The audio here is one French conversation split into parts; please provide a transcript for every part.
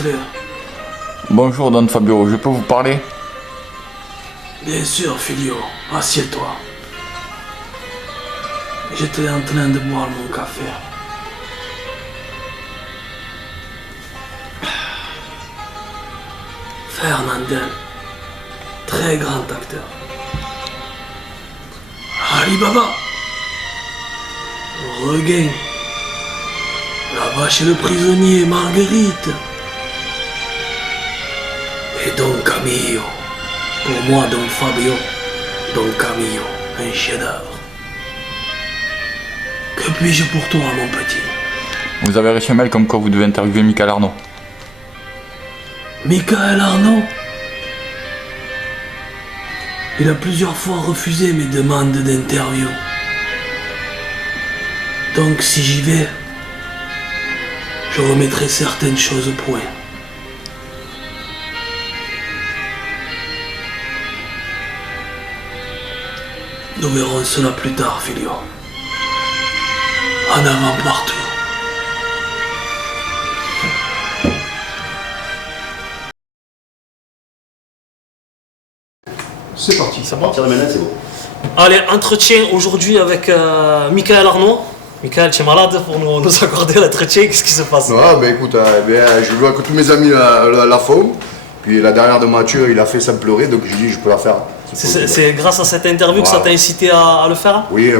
entre. Bonjour Don Fabio, je peux vous parler? Bien sûr, Filio, assieds-toi. J'étais en train de boire mon café. Fernandel, très grand acteur. Ali Baba, Regain, La Vache et le Prisonnier, Marguerite. Et Don Camillo, pour moi Don Fabio, Don Camillo, un chef-d'œuvre. Que puis-je pour toi, mon petit? Vous avez reçu un mail comme quoi vous devez interviewer Michael Arnaud. Michael Arnaud? Il a plusieurs fois refusé mes demandes d'interview. Donc si j'y vais, je remettrai certaines choses au point. Nous verrons cela plus tard, Filio. En avant partout. C'est parti. À partir de maintenant, c'est bon. Allez, entretien aujourd'hui avec Michael Arnaud. Michael, tu es malade pour nous accorder l'entretien, qu'est-ce qui se passe? Ouais, ben écoute, je vois que tous mes amis la font. Puis la dernière de Mathieu, il a fait ça me pleurer, donc j'ai dit je peux la faire. C'est grâce à cette interview que ça t'a incité à le faire? Oui.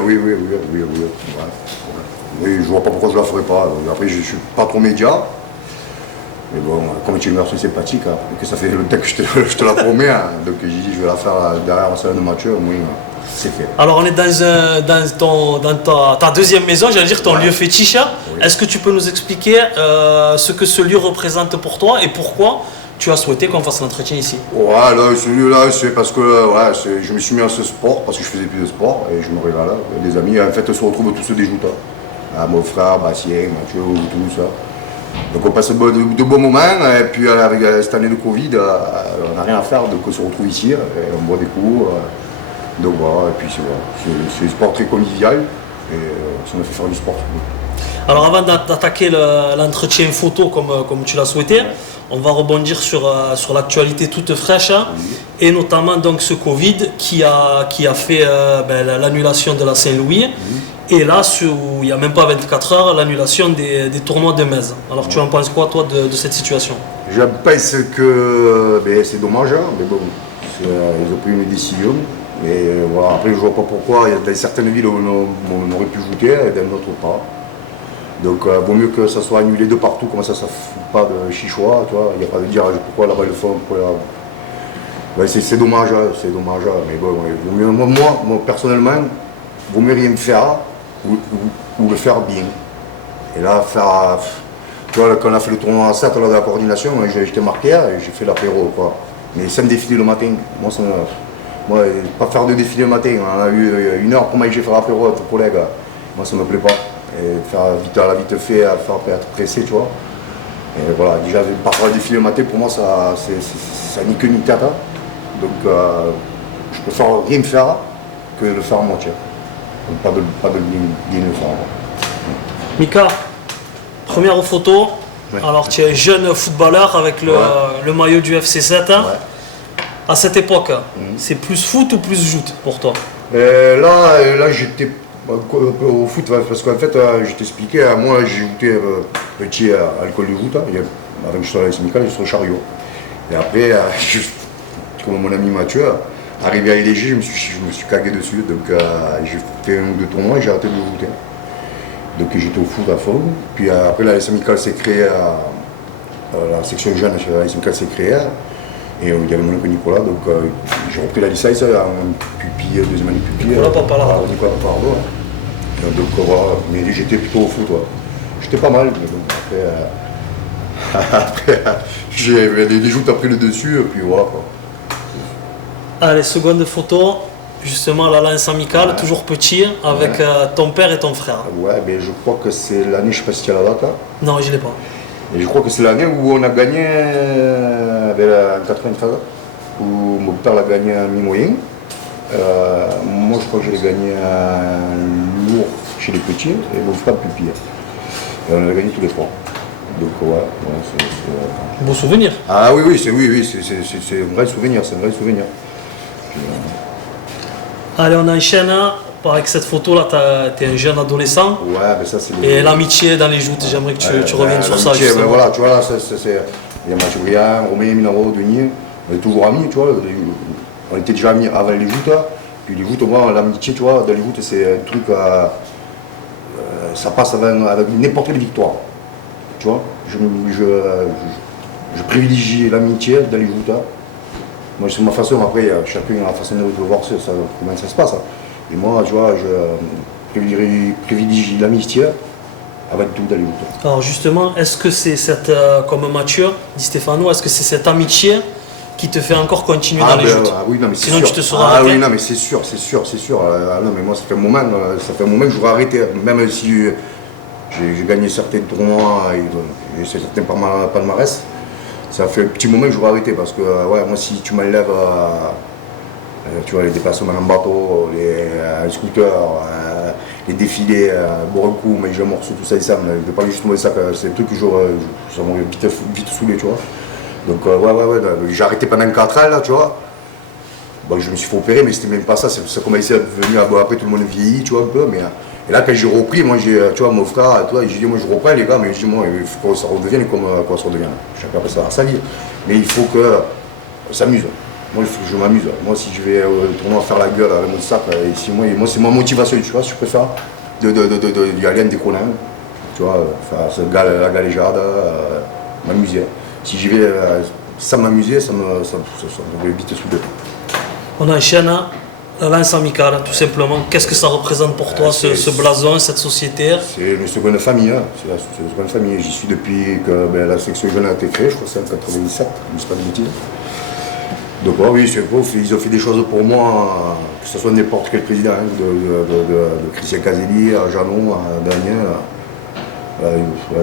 Oui, je vois pas pourquoi je la ferais pas. Après, je suis pas trop média. Mais bon, comme tu me c'est sympathique, hein, et que ça fait longtemps que je te la promets, hein, donc j'ai dit je vais la faire derrière la salle de Mathieu, au moins c'est fait. Alors on est dans ta deuxième maison, j'allais dire ton lieu fétiche. Oui. Est-ce que tu peux nous expliquer ce que ce lieu représente pour toi et pourquoi tu as souhaité qu'on fasse l'entretien ici? Ouais, là, celui-là, c'est parce que je me suis mis à ce sport, parce que je faisais plus de sport, et je me régale. Des amis, en fait, se retrouvent tous des jouteurs. Mon frère, Bastien, Mathieu, tout ça. Donc on passe de bons moments, et puis avec cette année de Covid, on n'a rien à faire, donc on se retrouve ici, et on boit des coups. Donc voilà, et puis c'est un sport très convivial, et ça m'a fait faire du sport. Alors avant d'attaquer l'entretien photo comme tu l'as souhaité, on va rebondir sur l'actualité toute fraîche, et notamment donc ce Covid qui a fait l'annulation de la Saint-Louis, et là, il n'y a même pas 24 heures, l'annulation des tournois de Metz. Alors tu en penses quoi toi de cette situation? Je pense que c'est dommage, hein, mais bon, ils ont pris une décision. Et voilà, après je vois pas pourquoi, il y a dans certaines villes où on aurait pu jouer et dans d'autres pas. Donc vaut mieux que ça soit annulé de partout, comme ça ne fout pas de chichois, tu vois. Il n'y a pas de dire pourquoi là-bas ils le font, pourquoi là. Ouais, c'est dommage, c'est dommage. Mais bon, vaut mieux, moi personnellement, vaut mieux rien faire ou le faire bien. Et là, tu vois, quand on a fait le tournoi en 7 de la coordination, j'étais marqué et j'ai fait l'apéro, quoi. Mais sans me défiler le matin, moi, pas faire de défilé le matin, on a eu 1 heure pour manger faire l'apéro à tes collègues. Moi, ça me plaît pas. Et faire vite à la vite fait, faire être pressé, tu vois. Et voilà, déjà, parfois le défilé le matin, pour moi, ça ni queue ni tête. Donc, je préfère rien faire que le faire à moitié. Donc, pas de bien le faire. Mika, première photo. Ouais. Alors, tu es un jeune footballeur avec le maillot du FC7. Ouais. À cette époque, c'est plus foot ou plus joute pour toi? Là j'étais au foot, parce qu'en fait, je t'expliquais, moi j'ai joué petit à l'école de foot, avec je suis à la syndicat, je suis au chariot. Et après, comme mon ami Mathieu, arrivé à LG, je me suis cagué dessus, donc j'ai fait 1 ou 2 tournois et j'ai arrêté de jouer. Donc j'étais au foot à fond. Puis après, la syndicat s'est créée, la section jeune, la syndicat s'est créée. Et il y avait mon oncle Nicolas, donc j'ai repris la licence en pupille, 2e année pupille. Nicolas Papalardo. Nicolas Papalardo. Donc voilà, mais j'étais plutôt au foot. J'étais pas mal, mais donc après les joutes ont pris le dessus, et puis voilà quoi. Allez, seconde photo, justement la lance amicale, toujours petit, avec ton père et ton frère. Ouais, mais je crois que c'est l'année, je ne sais pas si tu as la date. Non, je ne l'ai pas. Et je crois que c'est l'année où on a gagné en 93, où mon père l'a gagné en mi-moyen. Moi, je crois que je l'ai gagné en lourd chez les petits et mon frère pupille. Et on a gagné tous les 3. Donc ouais, c'est Beau souvenir. Ah oui, c'est un vrai souvenir, c'est un vrai souvenir. Allez, on enchaîne avec cette photo-là, tu es un jeune adolescent. Ouais, mais ça c'est... Et l'amitié dans les joutes, j'aimerais que tu reviennes sur ça. Ben voilà, tu vois là, il y a Mathieu Briand, Romain Minaro, Denis, on est toujours amis, tu vois. On était déjà amis avant les joutes. Puis les joutes, moi, l'amitié, tu vois, dans les joutes, c'est un truc, ça passe avec n'importe quelle victoire. Tu vois, je privilégie l'amitié dans les joutes. Moi, c'est ma façon, après, chacun a la façon de voir comment ça se passe. Et moi, tu vois, je privilégie l'amitié avec tout dans les joutes. Alors justement, est-ce que c'est cette, comme Mathieu dit Stéphano, est-ce que c'est cette amitié qui te fait encore continuer dans les joutes? Oui, non, mais c'est sinon sûr. Tu te seras arrêté. Oui, non, mais c'est sûr. Non, mais moi, ça fait un moment que j'aurais arrêté. Même si j'ai gagné certains tournois et j'ai certains palmarès, ça fait un petit moment que j'aurais arrêté. Parce que, ouais, moi, si tu m'enlèves, tu vois, les déplacements en bateau, les scooters, les défilés, boire un coup, manger un morceau, tout ça, je ne vais pas juste manger ça, c'est un truc que ça m'aurait vite saoulé, tu vois. Donc ouais, j'ai arrêté pendant 4 ans là, tu vois. Bon, je me suis fait opérer, mais c'était même pas ça, ça commençait à devenir, après tout le monde vieillit, tu vois, un peu. Mais, et là, quand j'ai repris, moi, tu vois, mon frère, j'ai dit, moi, je reprends les gars, mais je dis, moi, il faut que ça redevienne comme quoi ça redevient. Chacun après ça a sa vie. Mais il faut que ça s'amuse. Moi, il faut que je m'amuse. Moi, si je vais au tournoi faire la gueule avec mon sac, ici, moi, c'est ma motivation, tu vois, si je préfère d'y aller en déconnant, tu vois, faire la galéjade, m'amuser. Si j'y vais sans m'amuser, ça me vite souder. On enchaîne la lance amicale, tout simplement. Qu'est-ce que ça représente pour toi, ce blason, cette société? C'est une seconde famille, c'est la seconde famille. J'y suis depuis que la section jeune a été créée, je crois que c'est en 97, je ne dis pas de bêtises. Donc oui, c'est beau, ils ont fait des choses pour moi, que ce soit n'importe quel président, de Christian Caselli, à Jeannot, à Daniel.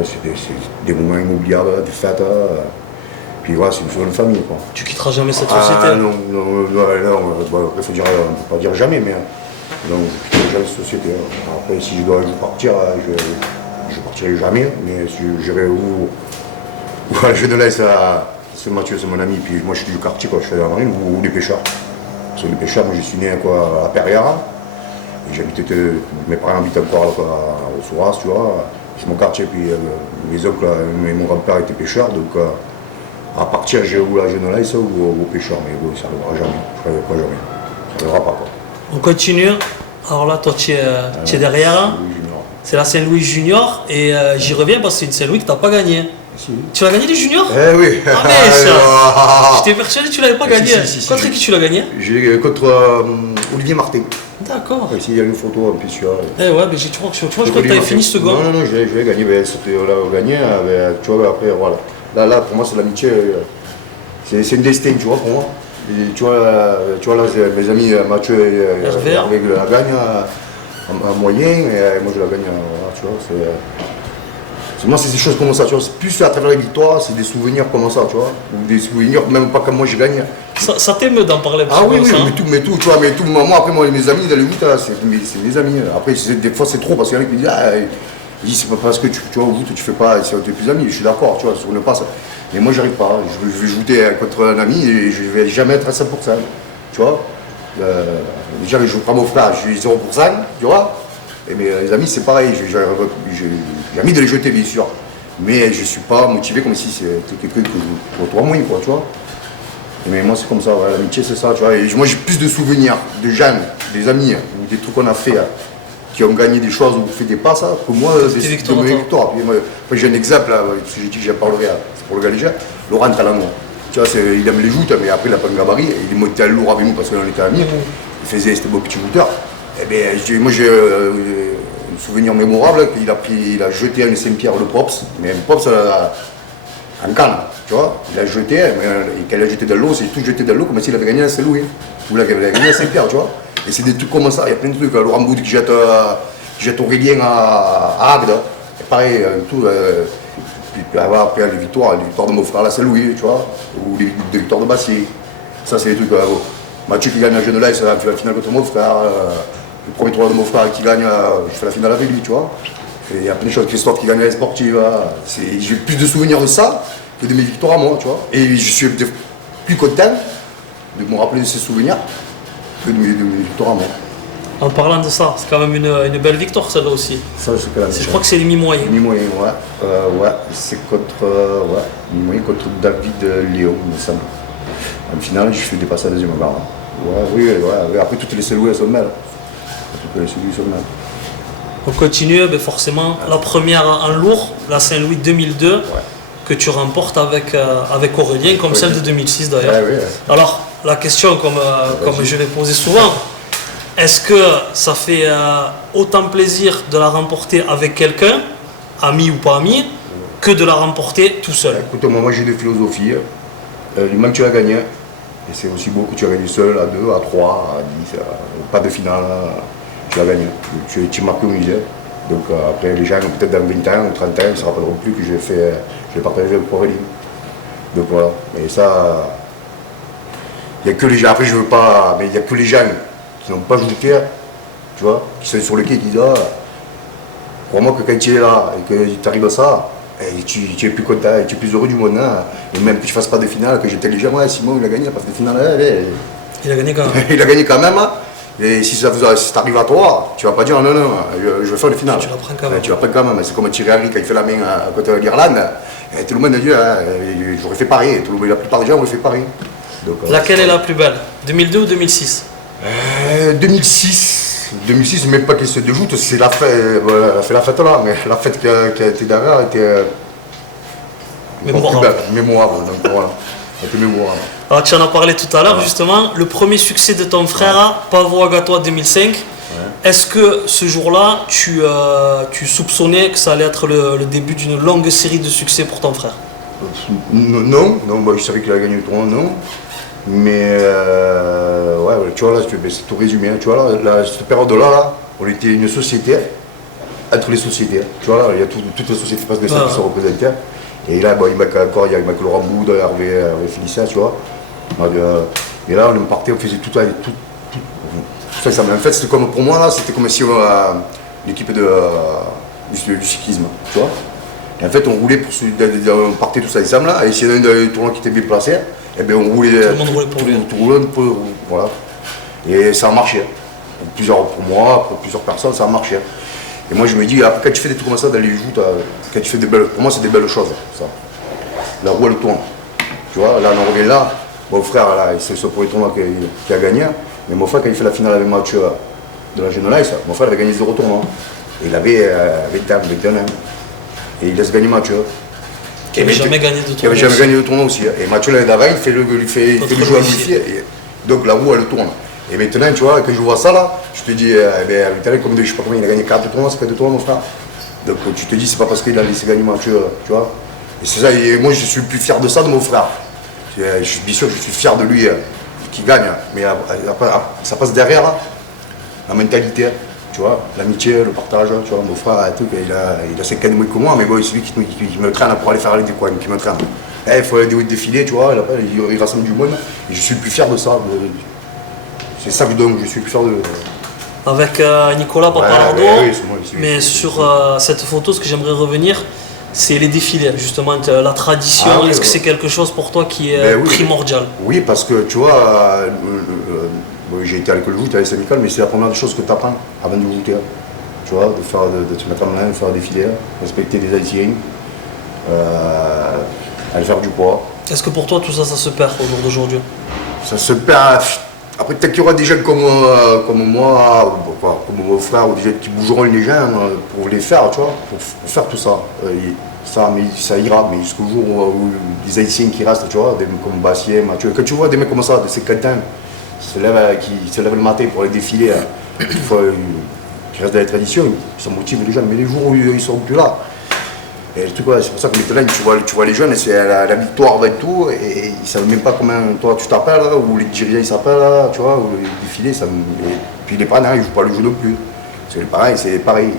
C'est des moments inoubliables, des fêtes. Puis voilà, c'est une seconde famille, quoi. Tu quitteras jamais cette société? Non, il faut dire, on ne peut pas dire jamais, mais non, je ne quitterai jamais cette société. Après, si je dois partir, je ne partirai jamais, mais si j'irai où je ne laisse c'est Mathieu, c'est mon ami, puis moi je suis du quartier, quoi, je suis à la marine, ou des pêcheurs. Parce que les pêcheurs, moi je suis né à Perrières, et j'habitais, mes parents habitent encore au Souras, tu vois. C'est mon quartier, puis mes oncles et mon grand-père étaient pêcheurs, donc à partir j'ai ou la jeunesse ou au pêcheur, mais bon, ça n'arrivera jamais, je ne pas jamais, ça n'arrivera pas, quoi. On continue, alors là toi tu es derrière, c'est la Saint-Louis Junior, et j'y reviens parce que c'est une Saint-Louis que tu n'as pas gagné. Si. Tu as gagné les juniors? Eh oui. Ah mais ça, j'étais persuadé que tu ne l'avais pas gagné. Contre qui tu l'as gagné? Contre Olivier Martin. D'accord. Ici, il y a une photo un peu sur. Eh ouais, mais tu crois que tu avais fini second. Non, je l'ai gagné. C'était là, gagné. Tu vois, après, voilà. Là, pour moi, c'est l'amitié. C'est une destin, tu vois, pour moi. Et, tu vois, là, mes amis Mathieu et Hervé la gagnent en moyen, et moi, je la gagne. Tu vois, moi, c'est des choses comme ça, tu vois. C'est plus à travers les victoires, c'est des souvenirs comme ça, tu vois. Ou des souvenirs, même pas comme moi, j'ai gagné. Ça t'émeut d'en parler un petit peu. Ah oui, ça, mais tout, tu vois. Mais tout, moi, après, mes amis dans les foot, c'est mes amis. Après, des fois, c'est trop, parce qu'il y en a qui disent, c'est pas parce que tu vois, au foot, tu fais pas, c'est tes plus amis. Je suis d'accord, tu vois, on ne passe. Mais moi, j'arrive pas. Je vais jouer contre un ami et je vais jamais être à 100%. Tu vois. Déjà, je joue pas mon frère, je suis 0%, tu vois. Et les amis, c'est pareil, j'ai envie de les jeter, bien sûr. Mais je ne suis pas motivé comme si c'était quelqu'un que je retrouve moins, quoi, tu vois. Mais moi, c'est comme ça, ouais, l'amitié, c'est ça, tu vois. Et moi, j'ai plus de souvenirs de gens, des amis, ou des trucs qu'on a fait, qui ont gagné des choses ou fait des pas, ça, que moi, c'est de mes victoires. J'ai un exemple, là, parce que j'ai dit que j'en parlerai, c'est pour le galéja, Laurent Talano. Tu vois, il aime les joutes, mais après, il n'a pas de gabarit, et il est monté à lourd avec nous parce qu'on était amis. Il faisait, c'était beau petit jouteur. Eh bien, moi j'ai un souvenir mémorable qu'il a jeté un Saint-Pierre le Pops, mais un Pops en canne, tu vois. Il a jeté, et quand il a jeté de l'eau, c'est tout jeté de l'eau comme s'il avait gagné à Saint-Louis, ou il avait gagné à Saint-Pierre, tu vois. Et c'est des trucs comme ça, il y a plein de trucs. Laurent Boud qui jette Aurélien à Agde, et pareil, tout. Puis après les victoires de mon frère à Saint-Louis, tu vois, ou les victoires de Bassier. Ça, c'est des trucs. Mathieu qui gagne à Genelais, c'est la finale contre mon frère. Le premier tournoi de mon frère qui gagne, je fais la finale avec lui, tu vois. Il y a plein de choses. Christophe qui gagne les sportives. J'ai plus de souvenirs de ça que de mes victoires à moi, tu vois. Et je suis plus content de me rappeler de ces souvenirs que de mes victoires à moi. En parlant de ça, c'est quand même une belle victoire celle-là aussi. Ça, je sais quand même. Je crois que c'est les mi-moyens. Mi-moyen, ouais. C'est mi-moyen contre David Léon, il me semble. En finale, je fais dépasser la deuxième barre. Oui. Après, toutes les cellules sont belles. On continue, forcément, la première en lourd, la Saint-Louis 2002, que tu remportes avec Aurélien, comme celle de 2006 d'ailleurs. Alors, la question, comme je l'ai posée souvent, est-ce que ça fait autant plaisir de la remporter avec quelqu'un, ami ou pas ami, que de la remporter tout seul? Écoute, moi j'ai une philosophie. Du moment que tu as gagné, et c'est aussi beau que tu as gagné seul, à 2, à 3, à 10, pas de finale, tu as gagné. Tu marques au musée. Donc après, les gens, peut-être dans 20 ans ou 30 ans, ils ne se rappelleront plus que j'ai partagé avec Aurélie. Donc voilà. Et ça, il n'y a que les gens, après je veux pas, mais il n'y a que les gens qui n'ont pas joué, tu vois, qui sont sur le quai, qui disent crois-moi que quand tu es là et que tu arrives à ça, et tu es plus content, et tu es plus heureux du monde, hein. Et même que tu ne fasses pas de finale, que j'étais déjà, Simon il a gagné, il a pas fait de finale, il a gagné quand même. Il a gagné quand même, hein. Et si ça t'arrive à toi, tu vas pas dire non, je vais faire le final. Tu la prends quand même. Tu la prends quand même. C'est comme Thierry Henry quand il fait la main à côté de la Guirlande. Et tout le monde a dit, j'aurais fait pareil. La plupart des gens auraient fait pareil. Donc, laquelle est la plus belle, 2002 ou 2006? 2006, même pas question de joute, c'est la fête, elle a fait la fête là, mais la fête qui a été derrière était mémoire. Donc voilà, elle était mémoire. Alors, tu en as parlé tout à l'heure, justement, le premier succès de ton frère, Pavot Agatois 2005. Est-ce que ce jour-là, tu soupçonnais que ça allait être le début d'une longue série de succès pour ton frère? Non, je savais qu'il a gagné le tournoi, non. Mais tu vois là, c'est tout résumé. Tu vois là, cette période-là, on était une société entre les sociétés. Tu vois là, il y a toutes les sociétés passent de ça qui sont représentées. Et là, il y a Michael Ramboud, Hervé Félicien, tu vois. Et là, on partait, on faisait tout ça. Mais en fait, c'était comme pour moi, là, c'était comme si l'équipe du cyclisme, tu vois. Et en fait, on roulait on partait tous ensemble, là, et s'il y avait un tournoi qui était bien placé, et bien on roulait. Tout le monde roulait pour lui. Voilà. Et ça a marché. Pour moi, pour plusieurs personnes, ça a marché. Et moi, je me dis, quand tu fais des trucs comme ça dans les joutes, quand tu fais des belles. Pour moi, c'est des belles choses, ça. La roue, elle tourne. Tu vois, là, on revient là. Mon frère, là, c'est ce premier tournoi qui a gagné. Mais mon frère, quand il fait la finale avec Mathieu de la Genolice, mon frère avait gagné 0 tournoi. Et il avait 20 ans, 21 ans. Et il laisse gagner Mathieu. Qui n'avait jamais gagné de tournoi. Qui n'avait jamais gagné de tournoi aussi. Et Mathieu, l'année d'avant, il fait le jeu à Lucie. Donc la roue, elle tourne. Et maintenant, tu vois, quand je vois ça là, je te dis, comme je sais pas combien, il a gagné 4 tournois, c'est 4 tournois, mon frère. Donc tu te dis, c'est pas parce qu'il a laissé gagner Mathieu, tu vois. Et c'est ça, et moi je suis plus fier de ça de mon frère. Je suis bien sûr, je suis fier de lui qui gagne, mais ça passe derrière la mentalité, tu vois, l'amitié, le partage, tu vois. Mon frère, il a 5 ans de moins que moi, mais bon, c'est lui qui me traîne pour aller faire des coins, qui me traîne. Il faut aller défiler, tu vois, il rassemble du monde, et je suis plus fier de ça. C'est ça que je suis plus fier de. Avec Nicolas Papalardo, mais sur cette photo, ce que j'aimerais revenir, c'est les défilés, justement, la tradition. Est-ce que c'est quelque chose pour toi qui est primordial? Oui, parce que tu vois, j'ai été à l'école de joute, à l'Esamical, mais c'est la première des choses que tu apprends avant de jouer. Tu vois, de te mettre en main, de faire des défilés, respecter les Haïtiens, aller faire du poids. Est-ce que pour toi, tout ça, ça se perd au jour d'aujourd'hui? Ça se perd. Après, peut-être qu'il y aura des gens comme moi, comme mon frère, ou des gens qui bougeront les gens pour les faire, tu vois, pour faire tout ça. Mais ça ira, mais jusqu'au jour où les Haïtiens qui restent, tu vois, des mecs comme Bastien, Mathieu, quand tu vois des mecs comme ça, de ces Quentin, qui se lèvent le matin pour aller défiler, qui restent dans les traditions, ça motive les gens, mais les jours où ils ne seront plus là, et c'est pour ça que maintenant tu vois les jeunes, c'est la victoire avec tout, et ils ne savent même pas comment toi tu t'appelles, ou les dirigeants ils s'appellent, tu vois, ou les défilés, et puis les parents ils ne jouent pas le jeu non plus. Parce que les parents c'est pareil,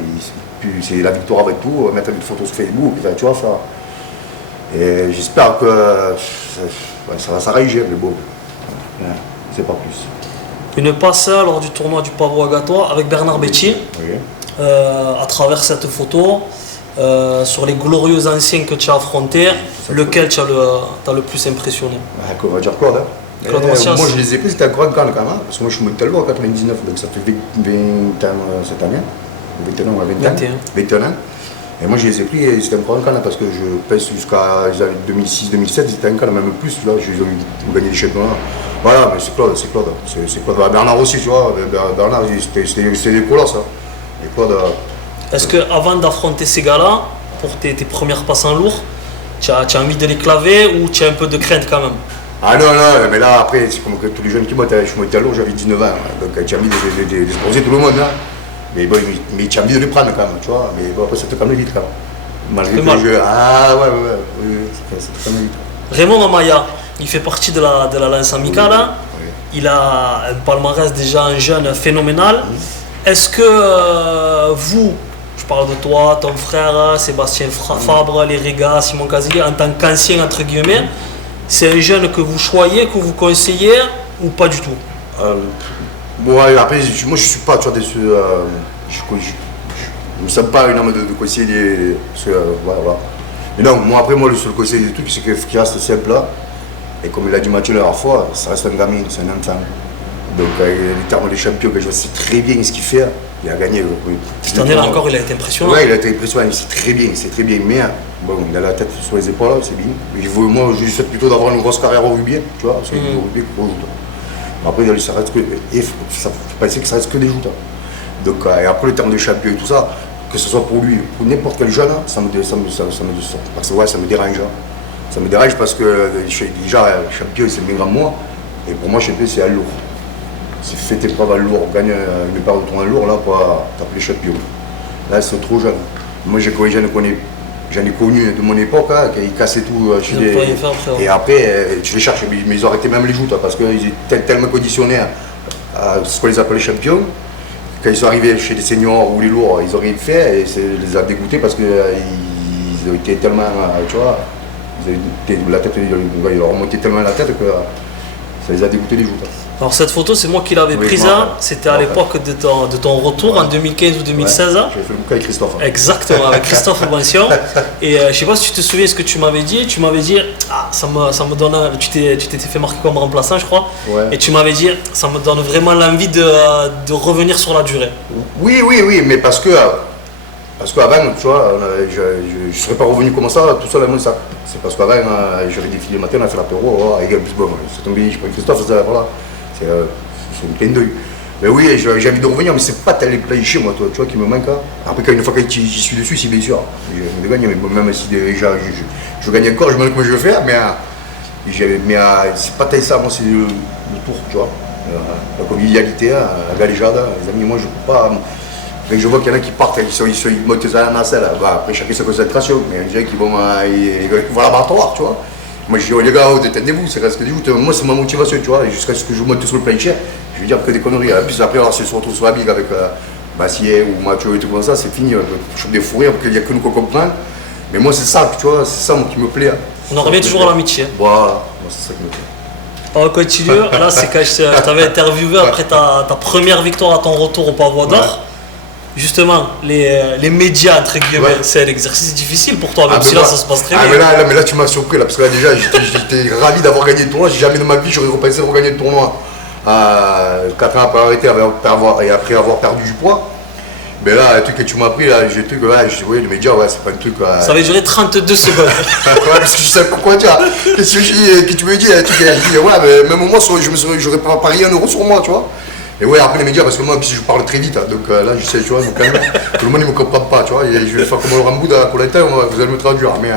c'est la victoire avec tout, mettre une photo sur Facebook, tu vois ça. Et j'espère que ça va s'arranger, mais bon, c'est pas plus. Une passe lors du tournoi du Pavot Agatois avec Bernard Bétier. Oui. à travers cette photo, sur les glorieux anciens que tu as affrontés, lequel t'as le plus impressionné? On va dire Claude. Hein. Claude Matthias. Moi je les ai pris, c'était à Grand Cannes quand même, parce que moi je suis monté en 99, donc ça fait 20 ans cette année. 21 ou 20 ans. 21 ans. Et moi je les ai pris et c'était un Grand Cannes parce que je pèse jusqu'à 2006-2007, c'était un Cannes, même plus, là, ils ont gagné des championnats. Voilà, mais c'est Claude. C'est Claude. Bernard aussi, tu vois, Bernard, c'était des colosses. Hein. Et Claude. Est-ce qu'avant d'affronter ces gars-là, pour tes premières passes en lourd, tu as envie de les claver ou tu as un peu de crainte quand même? Ah non, mais là après, c'est comme que tous les jeunes qui montent, je suis monté à lourd, j'avais 19 ans, hein, donc tu as envie d'exposer tout le monde. Hein. Mais bon, tu as envie de les prendre quand même, tu vois, mais bon, après ça te calme vite quand même. Malgré tout le jeu. Ah ouais, ça te calme vite. Raymond Amaya, il fait partie de la lance amicale, hein. Oui. Il a un palmarès déjà un jeune phénoménal. Est-ce que vous, je parle de toi, ton frère, Sébastien Fabre, les Régas, Simon Casillier, en tant qu'ancien entre guillemets, c'est un jeune que vous choyez, que vous conseillez ou pas du tout? Bon, après, moi je suis pas, tu vois, je ne sens pas une âme de conseiller voilà. Mais non, moi après, moi le seul conseil du truc, c'est qu'il reste simple là. Et comme il a dit Mathieu la dernière fois, ça reste un gamin, c'est un enfant. Donc, les termes des champions, je sais très bien ce qu'il fait. Il a gagné. Cette année-là encore, il a été impressionnant. Oui, il a été impressionnant, c'est très bien. Mais bon, il a la tête sur les épaules, c'est bien. Mais moi, je lui souhaite plutôt d'avoir une grosse carrière au rugby, tu vois, c'est le rugby pour le joue. Après, ça reste que. Il faut penser que ça reste que des joutes. Donc, et après, le terme de champion et tout ça, que ce soit pour lui, pour n'importe quel jeune, ça me dérange. Ça me dérange parce que déjà, champion, c'est bien grand moi. Et pour moi, champion, c'est à lourd. C'est fait tes preuves à lourd, gagne une paire de tournois lourd là pour t'appeler champion. Là, c'est trop jeune. Moi, j'en ai connu de mon époque, hein, qui cassaient tout chez les. Et après, tu les cherches, mais ils ont arrêté même les joutes parce qu'ils étaient tellement conditionnés à ce qu'on les appelait champions. Quand ils sont arrivés chez les seniors ou les lourds, ils n'ont rien fait et ça les a dégoûtés parce qu'ils ont été tellement, tu vois, la tête, ils leur ont monté tellement la tête que ça les a dégoûtés des joutes. Alors cette photo, c'est moi qui l'avais prise, c'était à l'époque de ton retour en 2015 ou 2016. J'ai fait le bouquin avec Christophe. Exactement, avec Christophe Bansion. Et je ne sais pas si tu te souviens ce que tu m'avais dit. Tu m'avais dit, ça me donne. Tu t'étais fait marquer comme remplaçant, je crois. Ouais. Et tu m'avais dit, ça me donne vraiment l'envie de revenir sur la durée. Oui, mais parce qu'avant, tu vois, je ne serais pas revenu comme ça, tout seul à mon sac. C'est parce qu'avant, j'avais défilé le matin, on a fait l'apéro, et en plus, bon, c'est tombé, je prends Christophe, voilà. C'est une pleine d'œil. Mais oui, j'ai envie de revenir, mais c'est pas tel planifié, moi, tu vois, qui me manque. Hein. Après, une fois que j'y suis dessus, c'est bien sûr. J'ai envie de gagner, mais même si déjà je gagne encore, je me demande comment je vais faire, mais c'est pas tel ça, moi, c'est le tour, tu vois. La convivialité, la galéjade, les amis, moi, je peux pas. Je vois qu'il y en a qui partent, ils montent à la nacelle. Après, chacun sa concentration, mais il y en a qui vont à l'abattoir, tu vois. Moi je dis, oh les gars, détendez-vous, c'est reste que des joutes. Moi c'est ma motivation, tu vois, jusqu'à ce que je monte sur le plancher, je veux dire que des conneries. Puis après, alors, si je se retrouve sur la big avec Bassier ou Mathieu et tout comme ça, c'est fini. Je chope des fous rires, qu'il n'y a que nous qu'on comprend. Mais moi c'est ça, tu vois, c'est ça moi, qui me plaît. On en revient toujours à l'amitié. Voilà, moi c'est ça qui me plaît. On continue, là c'est quand je t'avais interviewé après ta première victoire à ton retour au Pavois d'Or. Justement, les médias, entre guillemets, c'est un exercice difficile pour toi, même si là ça se passe très bien. Mais là tu m'as surpris, là, parce que là déjà j'étais ravi d'avoir gagné le tournoi. Jamais de ma vie j'aurais repensé avoir gagné le tournoi 4 ans après arrêter et après avoir perdu du poids. Mais là, le truc que tu m'as pris, là, j'ai le truc, oui, les médias, c'est pas un truc. Ça avait duré 32 secondes. Parce que je sais pourquoi tu as. Qu'est-ce que tu me dis, mais même moi, j'aurais pas parié 1 euro sur moi, tu vois. Et ouais, après les médias, parce que moi, je parle très vite, donc là, je sais, tu vois, donc, tout le monde ne me comprend pas, tu vois. Et je vais faire comme Laurent Bouda pour l'instant, vous allez me traduire. Mais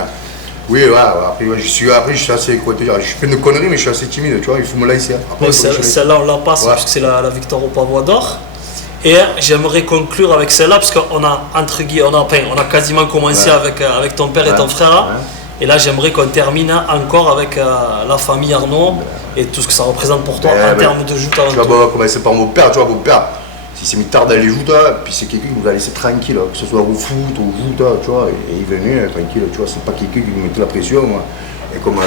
oui, après, je suis assez, quoi te dire, je fais une connerie, mais je suis assez timide, tu vois, il faut me laisser. Celle-là, on la passe, puisque c'est la victoire au Pavois d'Or. Et j'aimerais conclure avec celle-là, parce qu'on a, entre guillemets, on a quasiment commencé avec ton père et ton frère. Et là, j'aimerais qu'on termine encore avec la famille Arnaud et tout ce que ça représente pour toi en termes de joute. Tu vas commencer par mon père, tu vois, mon père, s'il s'est mis tard dans les joutes, puis c'est quelqu'un qui nous a laissé tranquille, que ce soit au foot, au joute, tu vois, et il venait tranquille, tu vois, c'est pas quelqu'un qui nous mettait la pression, moi. Et comme,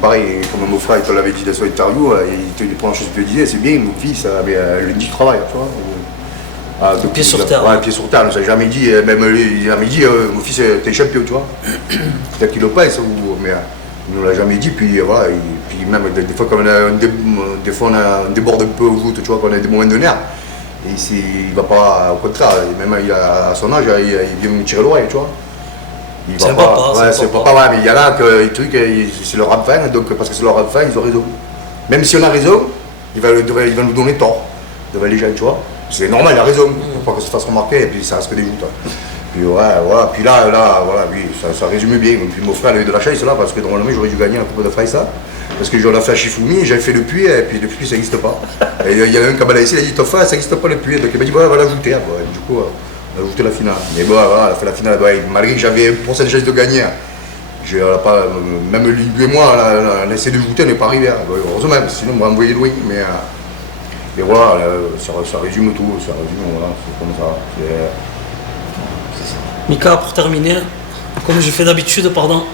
pareil, comme mon frère, il te l'avait dit dans son interview, il te prend une chose que tu disais, c'est bien, mon fils, lundi tu travailles, tu vois. Pied sur terre. Ouais, pied sur terre, il nous a jamais dit, même lui, il a jamais dit, mon fils, t'es champion, tu vois. Peut-être qu'il le pense, mais il nous l'a jamais dit, puis voilà, puis même des fois, quand des fois on déborde un peu au foot, tu vois, quand on a des moments de nerfs, et il va pas, au contraire, même à son âge, il vient me tirer l'oreille, tu vois. C'est un papa, ouais, c'est papa, ouais, mais il y en a que les trucs, c'est leur enfant, donc parce que c'est leur enfant, ils ont raison. Même si on a raison, il va nous donner tort devant les gens, tu vois. C'est normal, il a raison, pour pas que ça se fasse remarquer, et puis ça reste que des joutes. Puis ouais, voilà, puis là, voilà, oui, ça résume bien. Puis mon frère, il a eu de la chance là, parce que normalement, j'aurais dû gagner la Coupe de France là. Parce que j'en ai fait à Shifumi, j'avais fait le puits, et puis le puits, ça n'existe pas. Et il y en a un qui m'a ici, il a dit, Tofa, ça n'existe pas le puits. Donc il m'a dit, voilà, on va l'ajouter. Du coup, on a ajouté la finale. Mais bon, voilà, on a fait la finale, malgré que j'avais un pourcentage de gagner. Même lui et moi, on a essayé de jouer, on n'est pas arrivé. Heureusement, sinon on m'a envoyé loin. Mais voilà, ça résume tout, voilà, c'est comme ça. Mika, pour terminer, comme je fais d'habitude, pardon,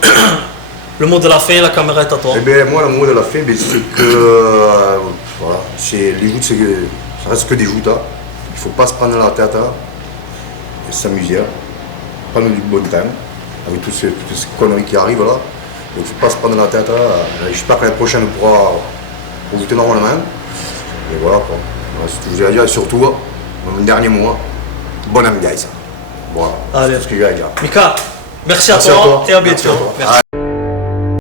le mot de la fin, la caméra est à toi. Eh bien, moi, le mot de la fin, c'est que voilà, les joutes, ça reste que des joutes. Il ne faut pas se prendre la tête et s'amuser, prendre du bon temps, avec toutes ces conneries qui arrivent là. Il ne faut pas se prendre la tête. J'espère que l'année prochaine, on pourra jouer normalement. Et voilà quoi. Voilà, c'est ce que je vais dire. Et surtout, mon dernier mot, bonne ambiance. Voilà, c'est ce que je vais dire. Mika, merci à toi et à bientôt. Merci.